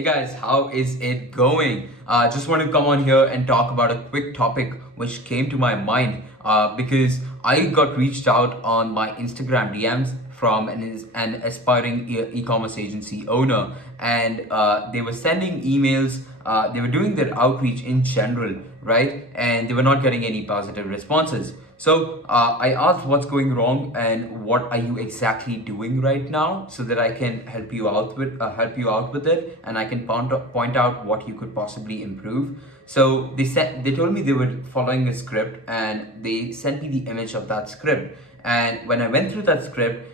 Hey guys, how is it going? Just want to come on here and talk about a quick topic which came to my mind because I got reached out on my Instagram DMs from an aspiring e-commerce agency owner, and they were sending emails. They were doing their outreach in general, right? And they were not getting any positive responses. So I asked what's going wrong and what are you exactly doing right now, so that I can help you out with it, and I can point out what you could possibly improve. So they told me they were following a script, and they sent me the image of that script. And when I went through that script,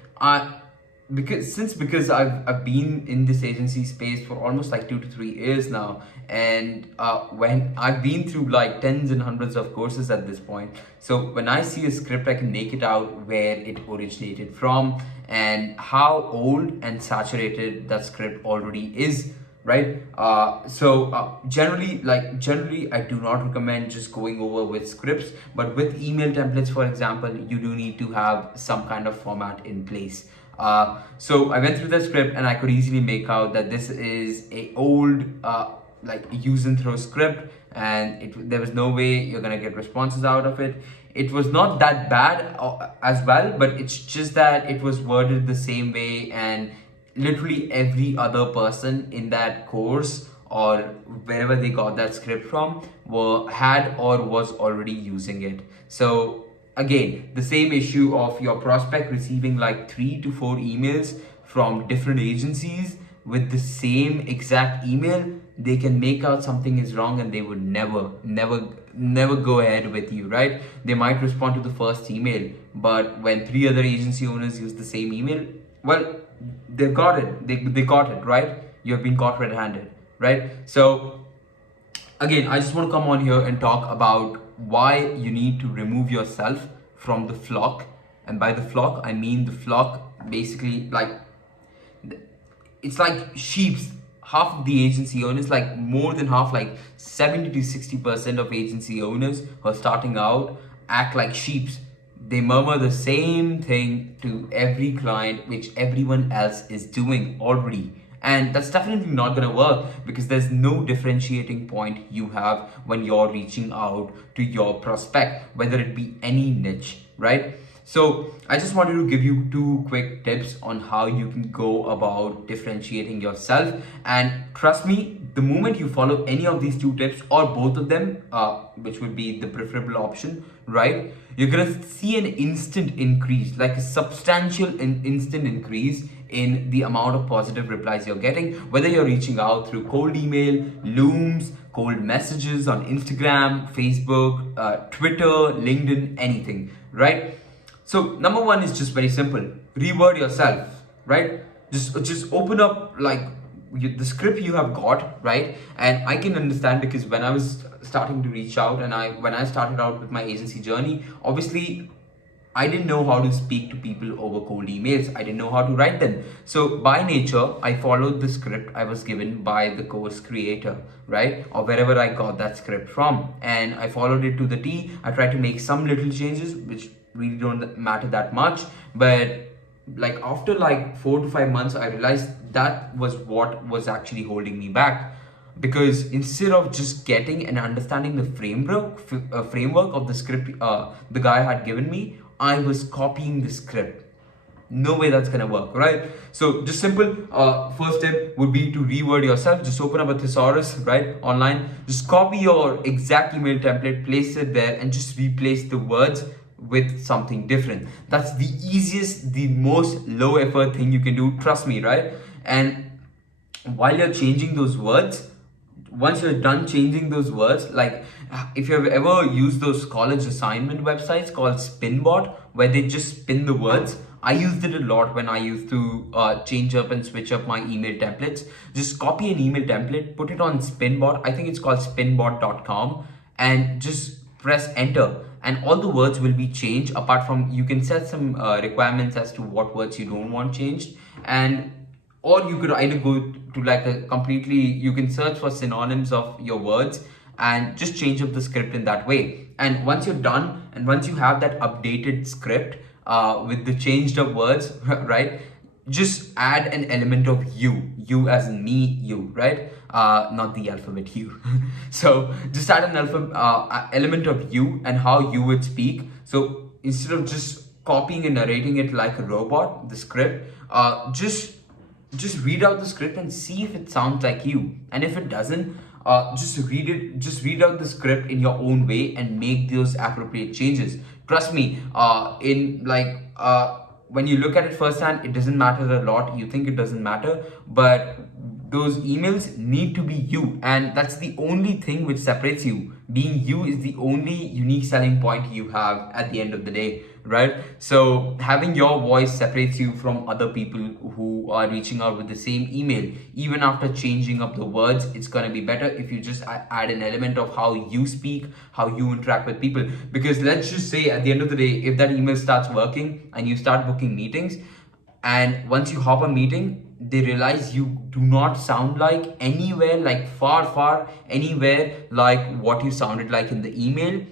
because I've been in this agency space for almost like 2 to 3 years now, and when I've been through like tens and hundreds of courses at this point, so when I see a script, I can make it out where it originated from and how old and saturated that script already is, right? Generally, I do not recommend just going over with scripts, but with email templates, for example, you do need to have some kind of format in place. So I went through the script, and I could easily make out that this is a old like use and throw script, and there was no way you're gonna get responses out of it. It was not that bad as well, but it's just that it was worded the same way, and literally every other person in that course or wherever they got that script from had or was already using it. So again, the same issue of your prospect receiving like 3 to 4 emails from different agencies with the same exact email, they can make out something is wrong, and they would never go ahead with you, right? They might respond to the first email, but when 3 other agency owners use the same email, well, they got it. They got it, right? You have been caught red-handed, right? So again, I just want to come on here and talk about why you need to remove yourself from the flock. And by the flock, I mean the flock basically like, it's like sheeps. Half of the agency owners, like more than half, like 70 to 60% of agency owners who are starting out act like sheeps. They murmur the same thing to every client, which everyone else is doing already. And that's definitely not going to work, because there's no differentiating point you have when you're reaching out to your prospect, whether it be any niche, right? So I just wanted to give you 2 quick tips on how you can go about differentiating yourself. And trust me, the moment you follow any of these 2 tips, or both of them, which would be the preferable option, right? You're gonna see an instant increase, like a substantial instant increase in the amount of positive replies you're getting, whether you're reaching out through cold email, looms, cold messages on Instagram, Facebook, Twitter, LinkedIn, anything, right? So number 1 is just very simple. Reword yourself, right? Just open up like the script you have got, right? And I can understand, because when I was starting to reach out, and when I started out with my agency journey, obviously I didn't know how to speak to people over cold emails. I didn't know how to write them. So by nature, I followed the script I was given by the course creator, right? Or wherever I got that script from. And I followed it to the T. I tried to make some little changes, which really don't matter that much. But like after like 4 to 5 months, I realized that was what was actually holding me back. Because instead of just getting and understanding the framework of the script the guy had given me, I was copying the script. No way that's gonna work, right? So just simple, first tip would be to reword yourself. Just open up a thesaurus, right, online. Just copy your exact email template, place it there, and just replace the words with something different. That's the easiest, the most low effort thing you can do, trust me, right? And while you're changing those words, once you're done changing those words, like if you've ever used those college assignment websites called Spinbot, where they just spin the words, I used it a lot when I used to change up and switch up my email templates. Just copy an email template, put it on Spinbot. I think it's called spinbot.com, and just press enter. And all the words will be changed, apart from you can set some requirements as to what words you don't want changed. And or you could either go to like a completely, you can search for synonyms of your words and just change up the script in that way. And once you're done, and once you have that updated script with the changed up words, right, just add an element of you as in me, you, right? Not the alphabet you. So just add an element of you and how you would speak. So instead of just copying and narrating it like a robot, the script, just read out the script and see if it sounds like you. And if it doesn't, just read out the script in your own way and make those appropriate changes. Trust me, when you look at it firsthand, it doesn't matter a lot. You think it doesn't matter, but those emails need to be you, and that's the only thing which separates you. Being you is the only unique selling point you have at the end of the day, right? So having your voice separates you from other people who are reaching out with the same email. Even after changing up the words, it's going to be better if you just add an element of how you speak, how you interact with people. Because let's just say at the end of the day, if that email starts working and you start booking meetings, and once you hop a meeting, they realize you do not sound like anywhere, like far anywhere like what you sounded like in the email.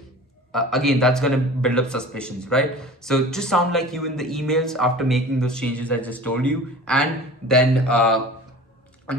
Again, that's going to build up suspicions, right? So just sound like you in the emails after making those changes I just told you, and then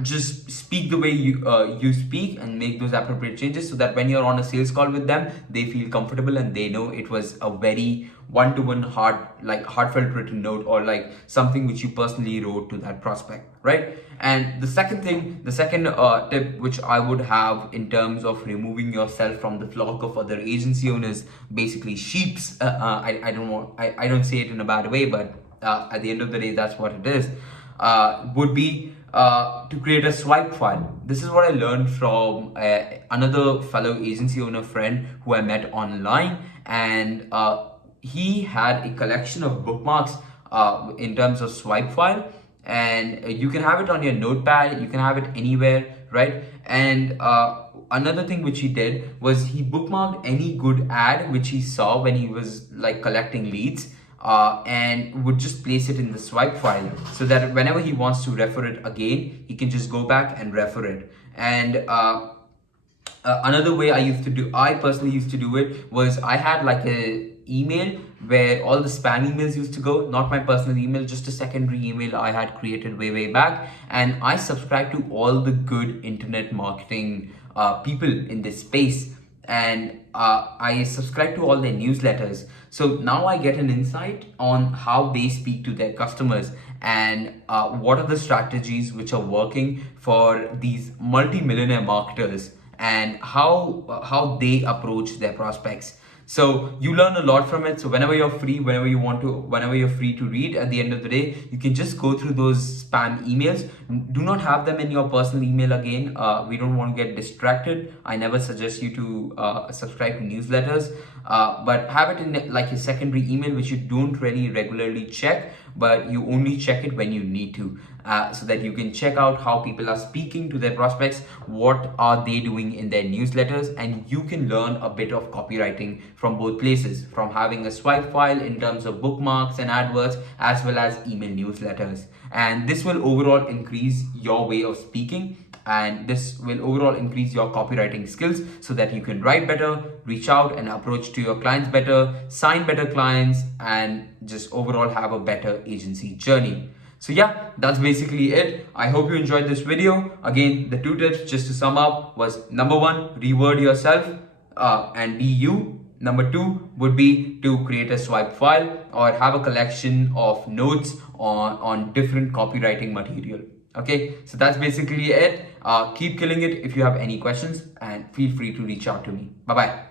just speak the way you speak and make those appropriate changes, so that when you're on a sales call with them, they feel comfortable and they know it was a very one-to-one heartfelt written note, or like something which you personally wrote to that prospect, right? And the second tip which I would have in terms of removing yourself from the flock of other agency owners, basically sheeps, I don't say it in a bad way, but at the end of the day, that's what it is, would be to create a swipe file. This is what I learned from another fellow agency owner friend who I met online, and he had a collection of bookmarks in terms of swipe file, and you can have it on your notepad, you can have it anywhere, right? And another thing which he did was he bookmarked any good ad which he saw when he was like collecting leads, and would just place it in the swipe file, so that whenever he wants to refer it again, he can just go back and refer it. And another way I personally used to do it, was I had like a email where all the spam emails used to go, not my personal email, just a secondary email I had created way back. And I subscribed to all the good internet marketing people in this space, and I subscribe to all their newsletters. So now I get an insight on how they speak to their customers, and what are the strategies which are working for these multi-millionaire marketers, and how they approach their prospects. So you learn a lot from it. So whenever you're free, whenever you're free to read, at the end of the day, you can just go through those spam emails. Do not have them in your personal email again. We don't want to get distracted. I never suggest you to subscribe to newsletters, but have it in like a secondary email which you don't really regularly check, but you only check it when you need to, so that you can check out how people are speaking to their prospects, what are they doing in their newsletters, and you can learn a bit of copywriting from both places, from having a swipe file in terms of bookmarks and adverts, as well as email newsletters. And this will overall increase your way of speaking, and this will overall increase your copywriting skills, so that you can write better, reach out and approach to your clients better, sign better clients, and just overall have a better agency journey. So yeah, that's basically it. I hope you enjoyed this video. Again, the 2 tips, just to sum up, was number 1, reword yourself and be you. Number 2 would be to create a swipe file or have a collection of notes on different copywriting material. Okay, so that's basically it. Keep killing it. If you have any questions, and feel free to reach out to me. Bye bye.